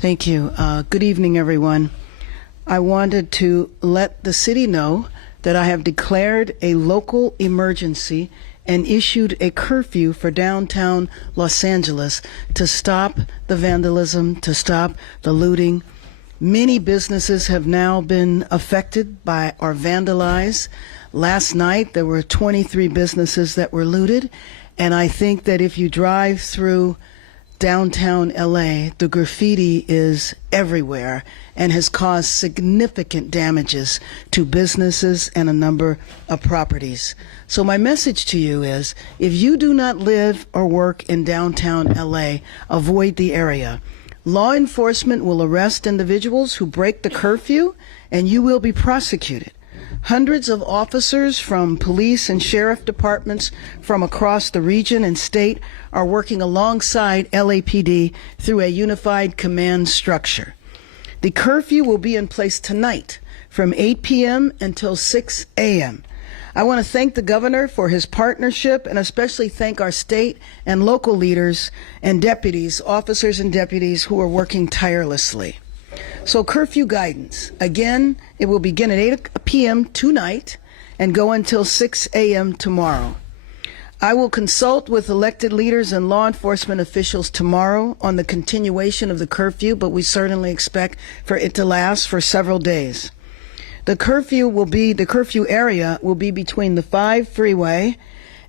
Thank you. Good evening, everyone. I wanted to let the city know that I have declared a local emergency and issued a curfew for downtown Los Angeles to stop the vandalism, to stop the looting. Many businesses have now been affected by or vandalized. Last night, there were 23 businesses that were looted, and I think that if you drive through downtown LA, the graffiti is everywhere and has caused significant damages to businesses and a number of properties. So my message to you is, if you do not live or work in downtown LA, avoid the area. Law enforcement will arrest individuals who break the curfew, and you will be prosecuted. Hundreds of officers from police and sheriff departments from across the region and state are working alongside LAPD through a unified command structure. The curfew will be in place tonight from 8 p.m. until 6 a.m. I want to thank the governor for his partnership, and especially thank our state and local leaders and deputies, officers and deputies who are working tirelessly. So curfew guidance, again, it will begin at 8 p.m. tonight and go until 6 a.m. tomorrow. I will consult with elected leaders and law enforcement officials tomorrow on the continuation of the curfew, but we certainly expect for it to last for several days. The curfew area will be between the 5 freeway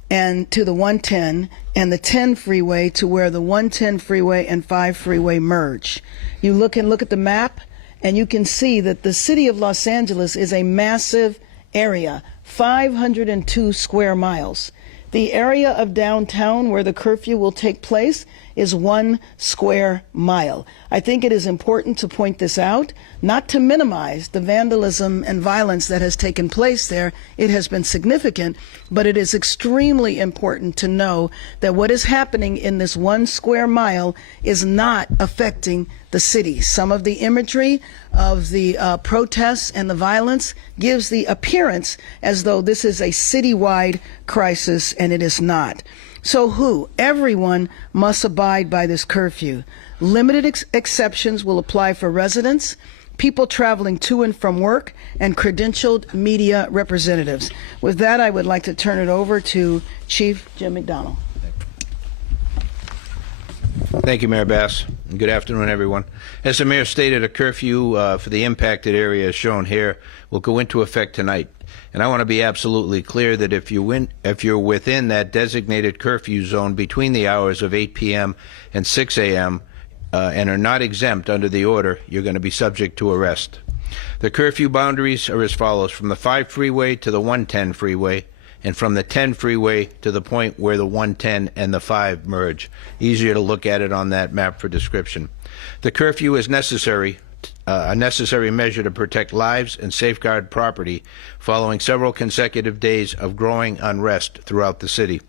and to the 110 and the 10 freeway to where the 110 freeway and 5 freeway merge. You look at the map and you can see that the city of Los Angeles is a massive area, 502 square miles. The area of downtown where the curfew will take place is 1 square mile. I think it is important to point this out, not to minimize the vandalism and violence that has taken place there. It has been significant, but it is extremely important to know that what is happening in this 1 square mile is not affecting the city. Some of the imagery of the protests and the violence gives the appearance as though this is a citywide crisis, and it is not. So everyone must abide by this curfew. Limited exceptions will apply for residents, people traveling to and from work, and credentialed media representatives. With that, I would like to turn it over to Chief Jim McDonnell. Thank you, Mayor Bass. And good afternoon, everyone. As the mayor stated, a curfew for the impacted area as shown here will go into effect tonight. And I want to be absolutely clear that if you're within that designated curfew zone between the hours of 8 p.m. and 6 a.m. And are not exempt under the order, you're going to be subject to arrest. The curfew boundaries are as follows: from the 5 freeway to the 110 freeway, and from the 10 freeway to the point where the 110 and the 5 merge. Easier to look at it on that map for description. The curfew is necessary, a necessary measure to protect lives and safeguard property following several consecutive days of growing unrest throughout the city.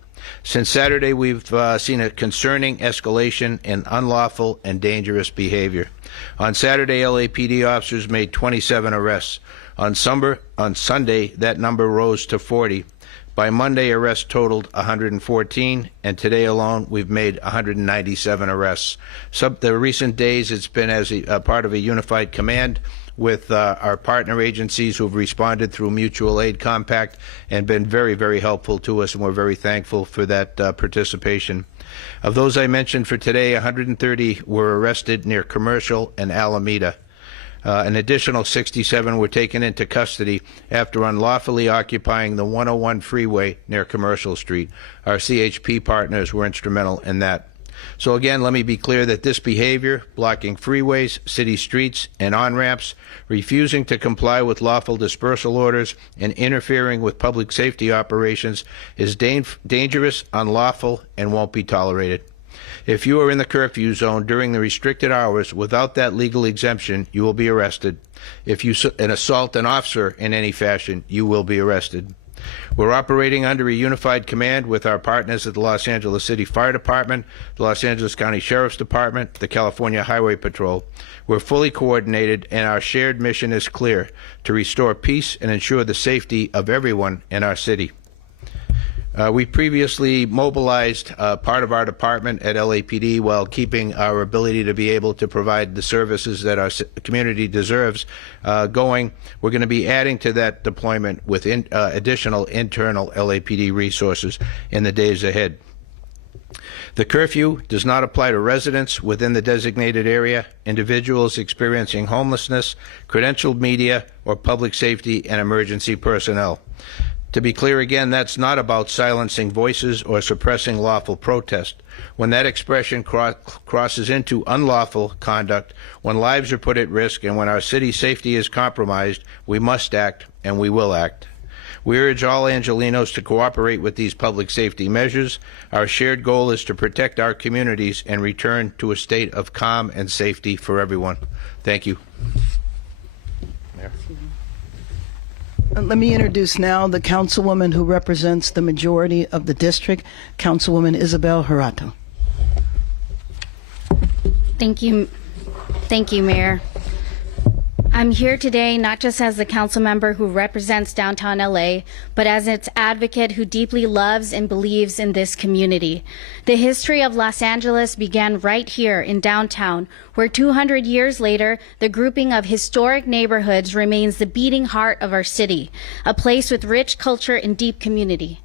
Since Saturday, we've seen a concerning escalation in unlawful and dangerous behavior. On Saturday, LAPD officers made 27 arrests. On Sunday, that number rose to 40. By Monday, arrests totaled 114, and today alone, we've made 197 arrests. The recent days, it's been as a part of a unified command with our partner agencies who have responded through mutual aid compact and been very, very helpful to us, and we're very thankful for that participation. Of those I mentioned for today, 130 were arrested near Commercial and Alameda. An additional 67 were taken into custody after unlawfully occupying the 101 freeway near Commercial Street. Our CHP partners were instrumental in that. So again, let me be clear that this behavior, blocking freeways, city streets, and on-ramps, refusing to comply with lawful dispersal orders, and interfering with public safety operations is dangerous, unlawful, and won't be tolerated. If you are in the curfew zone during the restricted hours without that legal exemption, you will be arrested. If you assault an officer in any fashion, you will be arrested. We're operating under a unified command with our partners at the Los Angeles City Fire Department, the Los Angeles County Sheriff's Department, the California Highway Patrol. We're fully coordinated, and our shared mission is clear: to restore peace and ensure the safety of everyone in our city. We previously mobilized part of our department at LAPD while keeping our ability to be able to provide the services that our community deserves going. We're going to be adding to that deployment with additional internal LAPD resources in the days ahead. The curfew does not apply to residents within the designated area, individuals experiencing homelessness, credentialed media, or public safety and emergency personnel. To be clear again, that's not about silencing voices or suppressing lawful protest. When that expression crosses into unlawful conduct, when lives are put at risk, and when our city's safety is compromised, we must act, and we will act. We urge all Angelenos to cooperate with these public safety measures. Our shared goal is to protect our communities and return to a state of calm and safety for everyone. Thank you. Mayor. Let me introduce now the councilwoman who represents the majority of the district, Councilwoman Isabel Harato. Thank you, Mayor. I'm here today not just as the council member who represents downtown LA, but as its advocate who deeply loves and believes in this community. The history of Los Angeles began right here in downtown, where 200 years later, the grouping of historic neighborhoods remains the beating heart of our city, a place with rich culture and deep community.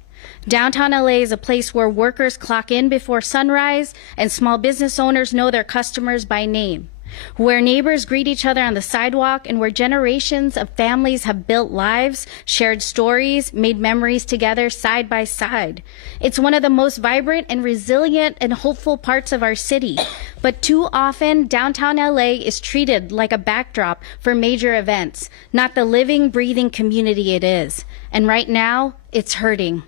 Downtown LA is a place where workers clock in before sunrise and small business owners know their customers by name, where neighbors greet each other on the sidewalk, and where generations of families have built lives, shared stories, made memories together side by side. It's one of the most vibrant and resilient and hopeful parts of our city. But too often, downtown LA is treated like a backdrop for major events, not the living, breathing community it is. And right now, it's hurting.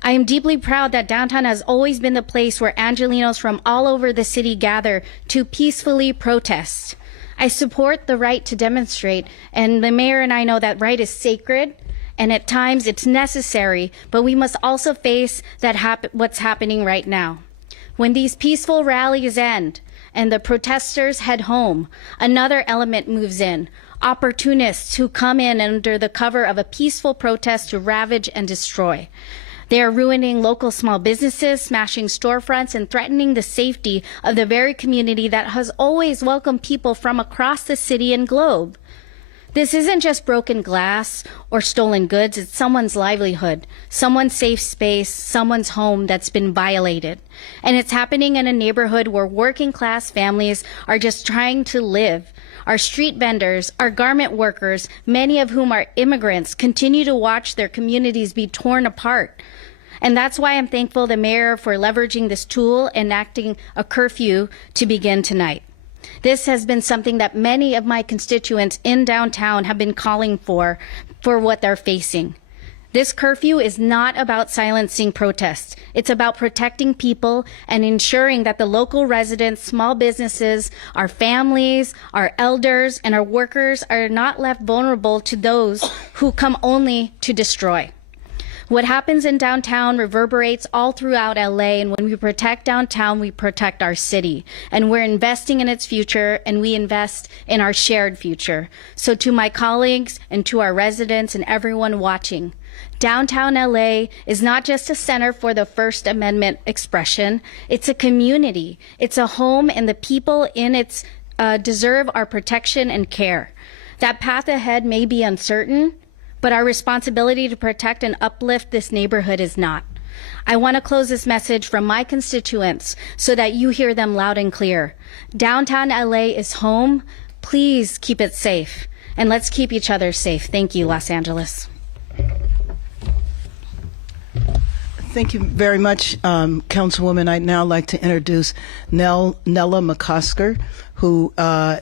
I am deeply proud that downtown has always been the place where Angelenos from all over the city gather to peacefully protest. I support the right to demonstrate, and the mayor and I know that right is sacred, and at times it's necessary, but we must also face what's happening right now. When these peaceful rallies end and the protesters head home, another element moves in. Opportunists who come in under the cover of a peaceful protest to ravage and destroy. They are ruining local small businesses, smashing storefronts, and threatening the safety of the very community that has always welcomed people from across the city and globe. This isn't just broken glass or stolen goods, it's someone's livelihood, someone's safe space, someone's home that's been violated. And it's happening in a neighborhood where working class families are just trying to live. Our street vendors, our garment workers, many of whom are immigrants, continue to watch their communities be torn apart. And that's why I'm thankful the mayor for leveraging this tool, enacting a curfew to begin tonight. This has been something that many of my constituents in downtown have been calling for what they're facing. This curfew is not about silencing protests. It's about protecting people and ensuring that the local residents, small businesses, our families, our elders, and our workers are not left vulnerable to those who come only to destroy. What happens in downtown reverberates all throughout LA, and when we protect downtown, we protect our city. And we're investing in its future, and we invest in our shared future. So to my colleagues and to our residents and everyone watching, downtown LA is not just a center for the First Amendment expression, it's a community. It's a home, and the people in it deserve our protection and care. That path ahead may be uncertain, but our responsibility to protect and uplift this neighborhood is not. I want to close this message from my constituents so that you hear them loud and clear. Downtown LA is home. Please keep it safe. And let's keep each other safe. Thank you, Los Angeles. Thank you very much, Councilwoman. I'd now like to introduce Nella McCosker, who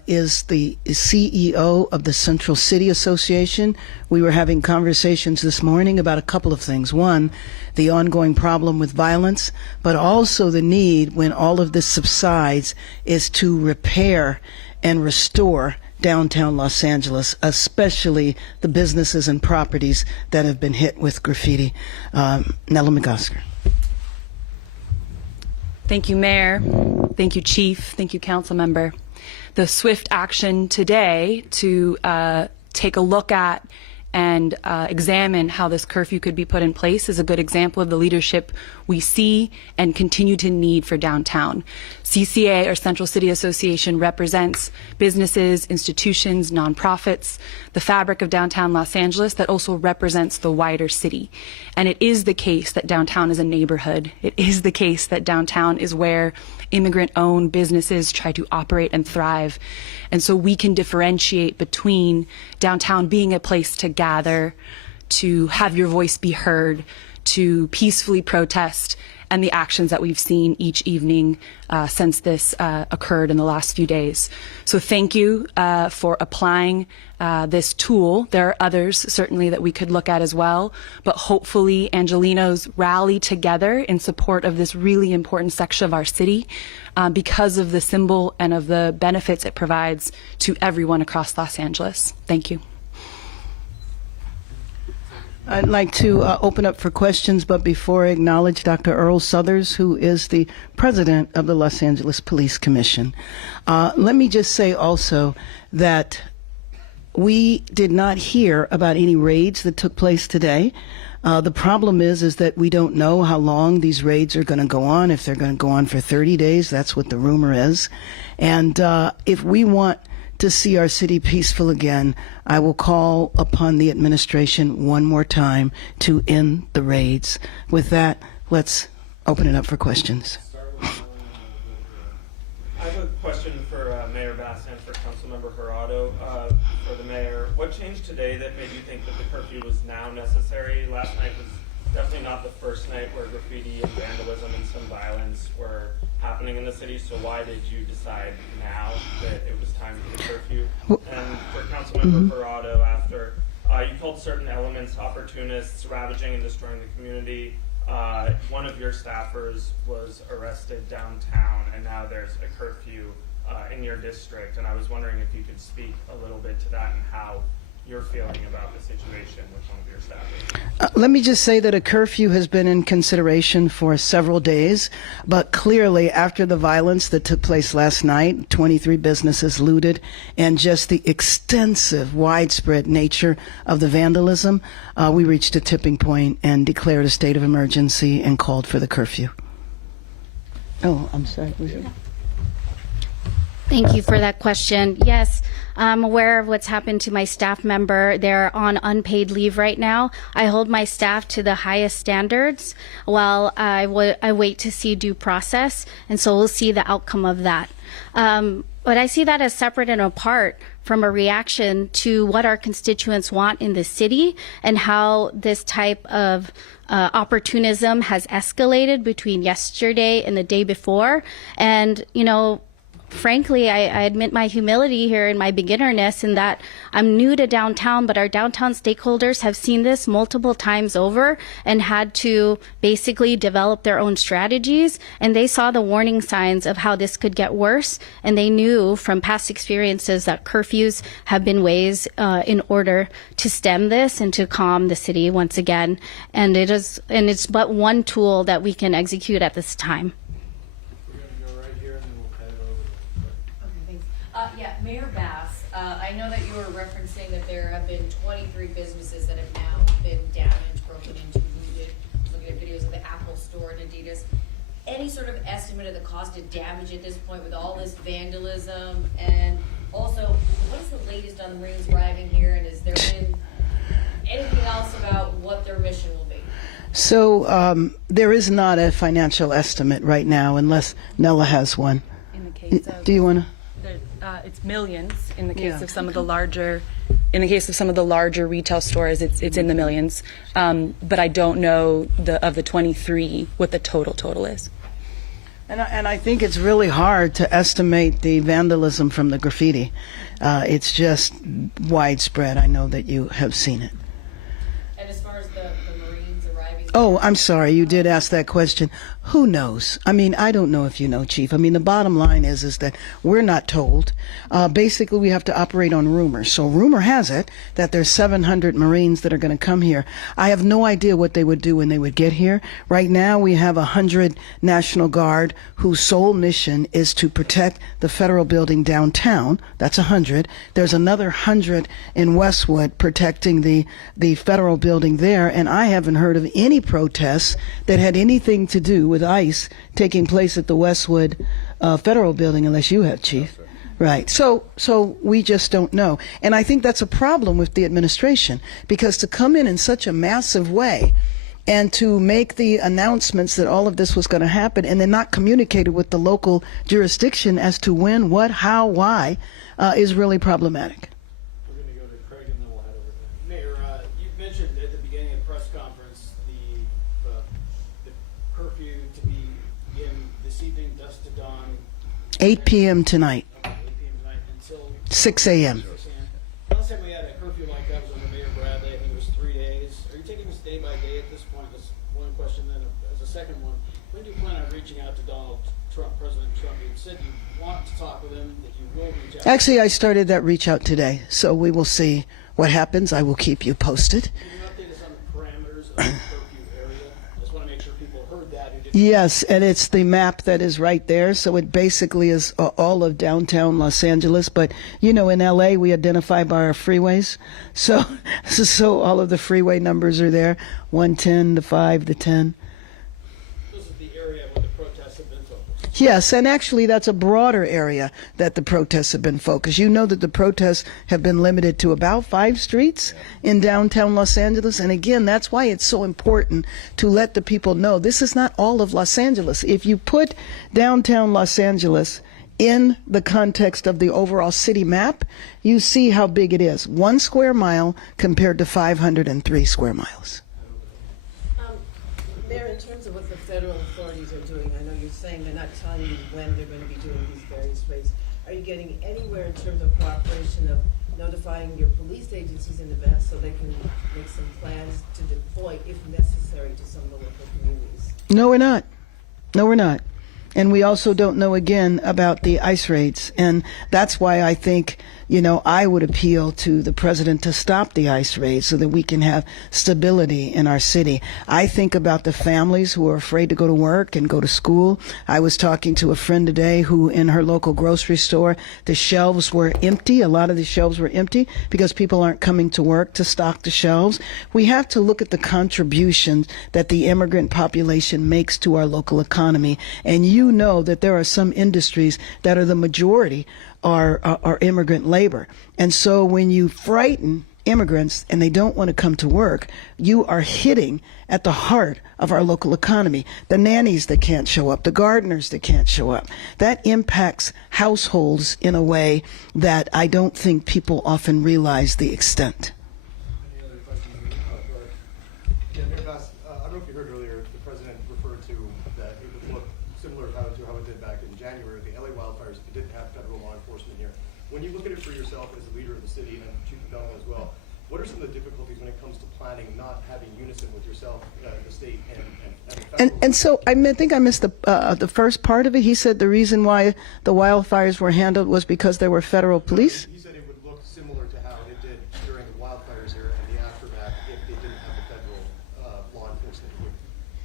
is the CEO of the Central City Association. We were having conversations this morning about a couple of things. One, the ongoing problem with violence, but also the need, when all of this subsides, is to repair and restore downtown Los Angeles, especially the businesses and properties that have been hit with graffiti. Nella McCosker. Thank you, Mayor. Thank you, Chief. Thank you, Council Member. The swift action today to take a look at and examine how this curfew could be put in place is a good example of the leadership we see and continue to need for downtown. CCA, or Central City Association, represents businesses, institutions, nonprofits, the fabric of downtown Los Angeles that also represents the wider city. And it is the case that downtown is a neighborhood. It is the case that downtown is where immigrant-owned businesses try to operate and thrive. And so we can differentiate between downtown being a place to gather, to have your voice be heard, to peacefully protest, and the actions that we've seen each evening since this occurred in the last few days. So thank you for applying this tool. There are others certainly that we could look at as well, but hopefully Angelenos rally together in support of this really important section of our city because of the symbol and of the benefits it provides to everyone across Los Angeles. Thank you. I'd like to open up for questions, but before I acknowledge Dr. Earl Suthers, who is the president of the Los Angeles Police Commission, let me just say also that we did not hear about any raids that took place today. The problem is that we don't know how long these raids are going to go on. If they're going to go on for 30 days, that's what the rumor is. And if we want to see our city peaceful again, I will call upon the administration one more time to end the raids. With that, let's open it up for questions. I have a question for Mayor Bass and for Councilmember Jurado. For the mayor, what changed today that made you think that the curfew was now necessary? Last night was definitely not the first night where graffiti and vandalism and some violence were happening in the city, so why did you decide now that it was time for the curfew? And for Councilmember Jurado, after you called certain elements opportunists, ravaging and destroying the community, one of your staffers was arrested downtown, and now there's a curfew in your district, and I was wondering if you could speak a little bit to that and how you're feeling about the situation with one of your staffers. Let me just say that a curfew has been in consideration for several days, but clearly after the violence that took place last night, 23 businesses looted, and just the extensive, widespread nature of the vandalism, we reached a tipping point and declared a state of emergency and called for the curfew. Oh, I'm sorry. Thank you for that question. Yes, I'm aware of what's happened to my staff member. They're on unpaid leave right now. I hold my staff to the highest standards while I wait to see due process, and so we'll see the outcome of that. But I see that as separate and apart from a reaction to what our constituents want in the city and how this type of opportunism has escalated between yesterday and the day before. And, you know, frankly, I admit my humility here and my beginnerness in that I'm new to downtown, but our downtown stakeholders have seen this multiple times over and had to basically develop their own strategies. And they saw the warning signs of how this could get worse. And they knew from past experiences that curfews have been ways in order to stem this and to calm the city once again. And it's but one tool that we can execute at this time. Yeah, Mayor Bass, I know that you were referencing that there have been 23 businesses that have now been damaged, broken into, looted. Looking at videos of the Apple Store and Adidas. Any sort of estimate of the cost of damage at this point with all this vandalism? And also, what is the latest on the Marines arriving here? And has there been anything else about what their mission will be? So there is not a financial estimate right now, unless Nella has one. In the case of, do you want to? It's millions. In the case Yeah. of some of the larger, retail stores, it's in the millions. But I don't know of the 23 what the total is. And I think it's really hard to estimate the vandalism from the graffiti. It's just widespread. I know that you have seen it. And as far as the Marines arriving Oh, I'm sorry. You did ask that question. Who knows? I mean, I don't know if you know, Chief. I mean, the bottom line is that we're not told. Basically, we have to operate on rumors. So rumor has it that there's 700 Marines that are going to come here. I have no idea what they would do when they would get here. Right now, we have 100 National Guard whose sole mission is to protect the federal building downtown. That's 100. There's another 100 in Westwood protecting the federal building there. And I haven't heard of any protests that had anything to do with ICE taking place at the Westwood federal building, unless you have, Chief. Right. So we just don't know. And I think that's a problem with the administration, because to come in such a massive way and to make the announcements that all of this was going to happen and then not communicate it with the local jurisdiction as to when, what, how, why, is really problematic. We're going to go to Craig and then we'll head over there. Mayor, you mentioned at the beginning of the press conference the curfew to be in this evening, dusk to dawn. 8 p.m. tonight, 8 p.m. tonight until 6 a.m. 6 a.m. Last time we had a curfew like that was under Mayor Bradley. I think it was 3 days. Are you taking this day by day at this point? That's one question. Then as a second one, when do you plan on reaching out to Donald Trump, President Trump? You said you want to talk with him, that you will reach out. Actually, I started that reach out today, so we will see what happens. I will keep you posted. Can you update us on the parameters of the curfew area? I just want to make sure people heard that. Who didn't. Yes, and it's the map that is right there. So it basically is all of downtown Los Angeles. But, you know, in L.A., we identify by our freeways. So all of the freeway numbers are there, 110, the 5, the 10. This is the area where the protests have been focused. Yes, and actually that's a broader area that the protests have been focused. You know that the protests have been limited to about 5 streets in downtown Los Angeles. And again, that's why it's so important to let the people know this is not all of Los Angeles. If you put downtown Los Angeles in the context of the overall city map, you see how big it is. 1 square mile compared to 503 square miles. Mayor, in terms of what the federal authorities are doing, I know you're saying they're not telling you when they're going to be doing these various raids. Are you getting anywhere in terms of cooperation of notifying your police agencies in advance so they can make some plans to deploy, if necessary, to some of the local communities? No, we're not. No, we're not. And we also don't know, again, about the ICE raids. And that's why I think, you know, I would appeal to the president to stop the ICE raids so that we can have stability in our city. I think about the families who are afraid to go to work and go to school. I was talking to a friend today who, in her local grocery store, the shelves were empty. A lot of the shelves were empty because people aren't coming to work to stock the shelves. We have to look at the contributions that the immigrant population makes to our local economy. And you know that there are some industries that are the majority are immigrant labor. And so when you frighten immigrants and they don't want to come to work, you are hitting at the heart of our local economy. The nannies that can't show up, the gardeners that can't show up. That impacts households in a way that I don't think people often realize the extent. Any other questions? Yeah, Mayor Bass, I don't know if you heard earlier, the president referred to that it would look similar to how it did back in January, the LA wildfires. It didn't have federal law enforcement here. When you look at it for yourself as a leader of the city and Chief of Government as well, what are some of the difficulties when it comes to planning, not having unison with yourself, the state, And so I think I missed the first part of it. He said the reason why the wildfires were handled was because there were federal police? He said it would look similar to how it did during the wildfires here and the aftermath if they didn't have the federal law enforcement here.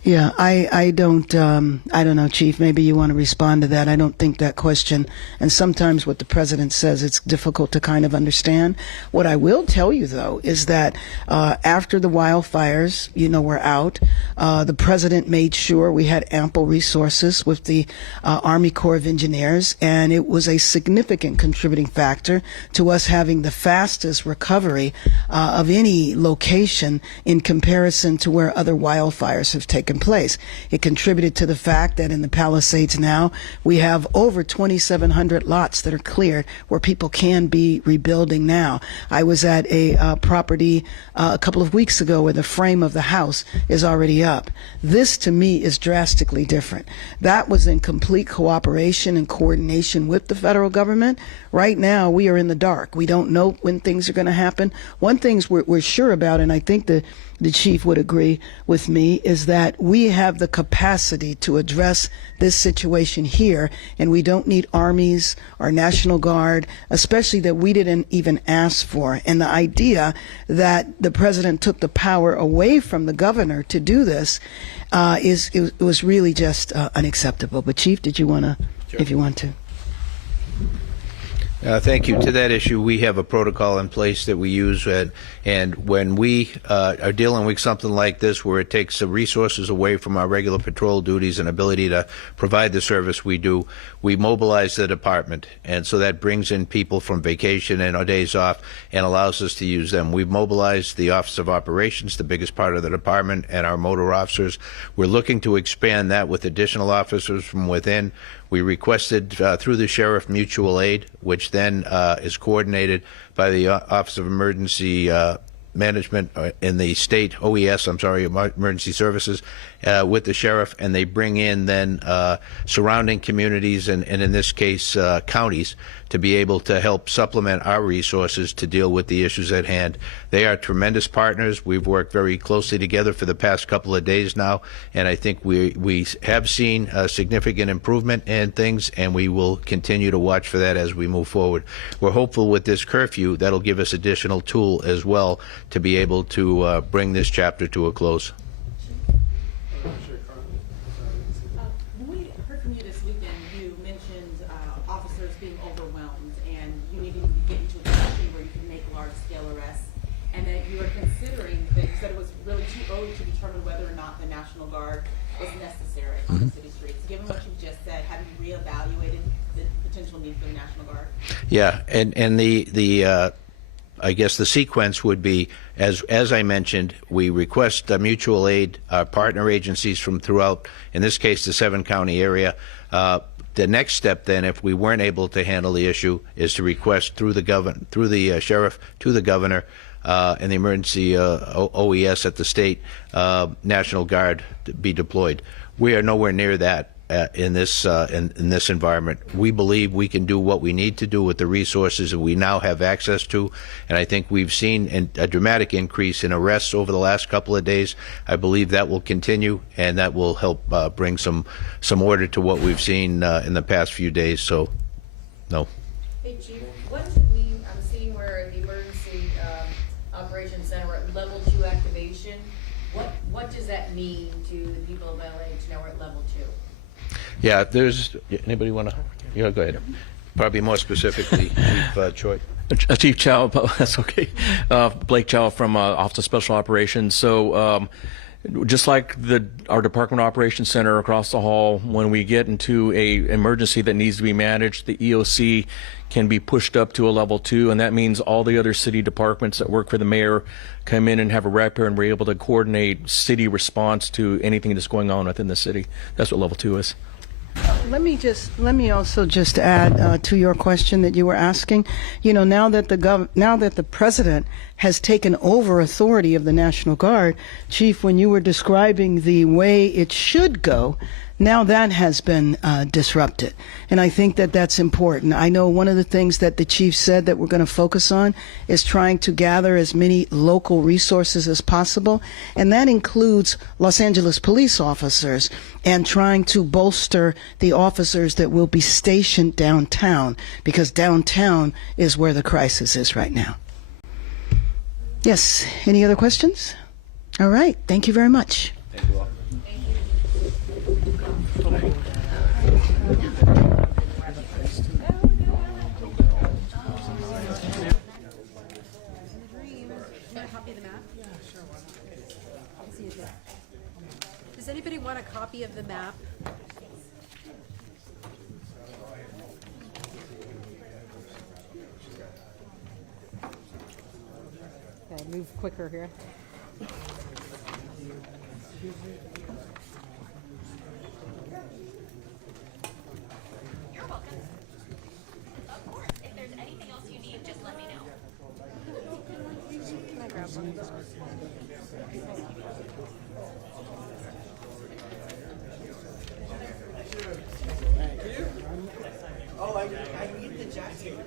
Yeah, I don't know, Chief. Maybe you want to respond to that. I don't think that question, and sometimes what the president says, it's difficult to kind of understand. What I will tell you, though, is that after the wildfires, you know, were out, the president made sure we had ample resources with the Army Corps of Engineers, and it was a significant contributing factor to us having the fastest recovery of any location in comparison to where other wildfires have taken in place. It contributed to the fact that in the Palisades now, we have over 2,700 lots that are cleared where people can be rebuilding now. I was at a property a couple of weeks ago where the frame of the house is already up. This, to me, is drastically different. That was in complete cooperation and coordination with the federal government. Right now, we are in the dark. We don't know when things are going to happen. One thing we're sure about, and I think the chief would agree with me, is that we have the capacity to address this situation here, and we don't need armies or National Guard, especially that we didn't even ask for. And the idea that the president took the power away from the governor to do this it was really just unacceptable. But Chief, did you want to, if you want to? Thank you. To that issue, we have a protocol in place that we use, and when we are dealing with something like this, where it takes the resources away from our regular patrol duties and ability to provide the service we do, we mobilize the department, and so that brings in people from vacation and our days off and allows us to use them. We've mobilized the Office of Operations, the biggest part of the department, and our motor officers. We're looking to expand that with additional officers from within. We requested through the Sheriff mutual aid, which then is coordinated by the Office of Emergency Management in the state, Emergency Services, with the Sheriff, and they bring in then surrounding communities and in this case counties to be able to help supplement our resources to deal with the issues at hand. They are tremendous partners. We've worked very closely together for the past couple of days now, and I think we have seen a significant improvement in things, and we will continue to watch for that as we move forward. We're hopeful with this curfew that'll give us additional tool as well to be able to bring this chapter to a close. When we heard from you this weekend, you mentioned officers being overwhelmed and you needing to get into a position where you can make large-scale arrests, and that you were considering that you said it was really too early to determine whether or not the National Guard was necessary on the city streets. Given what you've just said, have you reevaluated the potential need for the National Guard? Yeah, and the I guess the sequence would be, as I mentioned, we request mutual aid, partner agencies from throughout, in this case, the 7-county area. The next step, then, if we weren't able to handle the issue, is to request through the sheriff to the governor and the emergency OES at the state National Guard to be deployed. We are nowhere near that. In this environment, we believe we can do what we need to do with the resources that we now have access to, and I think we've seen a dramatic increase in arrests over the last couple of days. I believe that will continue, and that will help bring some order to what we've seen in the past few days. So, no. Hey, Chief, what does it mean? I'm seeing where the Emergency Operations Center we're at level 2 activation. What does that mean to the people of LA to know we're at level 2? Yeah, there's anybody want to? Yeah, go ahead. Probably more specifically, Chief Choi. Chief Chow, that's okay. Blake Chow from Office of Special Operations. So just like our Department of Operations Center across the hall, when we get into a emergency that needs to be managed, the EOC can be pushed up to a level 2, and that means all the other city departments that work for the mayor come in and have a rep here, and we're able to coordinate city response to anything that's going on within the city. That's what level 2 is. Let me also just add to your question that you were asking. You know, now that the president has taken over authority of the National Guard, Chief, when you were describing the way it should go, now that has been disrupted. And I think that that's important. I know one of the things that the chief said that we're going to focus on is trying to gather as many local resources as possible. And that includes Los Angeles police officers and trying to bolster the officers that will be stationed downtown, because downtown is where the crisis is right now. Yes, any other questions? All right, thank you very much. Thank you all. Does anybody want a copy of the map? Okay, move quicker here. Oh, I need the jacket.